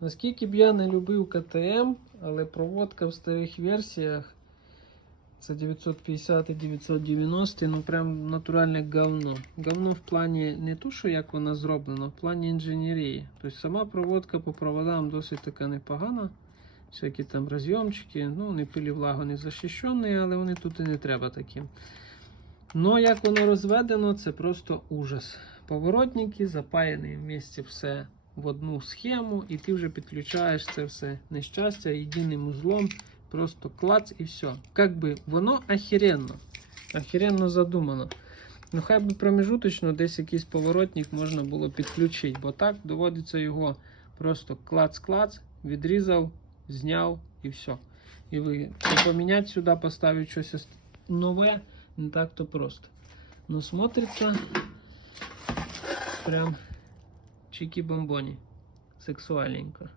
Наскільки б я не любив КТМ, але проводка в старих версіях, це 950 і 990, ну прям натуральне говно. Говно в плані не то, що як вона зроблена, в плані інженерії. Тобто сама проводка по проводам досить така непогана. Всякі там розйомчики, ну вони пилі влагу не захищені, але вони тут і не треба таким. Но як воно розведено, це просто ужас. Поворотники запаяні в місці все в одну схему, і ти вже підключаєш це все нещастя єдиним узлом, просто клац і все. Как би воно охеренно задумано. Ну хай би промежуточно десь якийсь поворотник можна було підключити, бо так доводиться його просто клац-клац, відрізав, зняв і все. І ви поміняти сюди, поставити щось нове, не так то просто. Но смотрится прям чики-бомбони. Сексуальненько.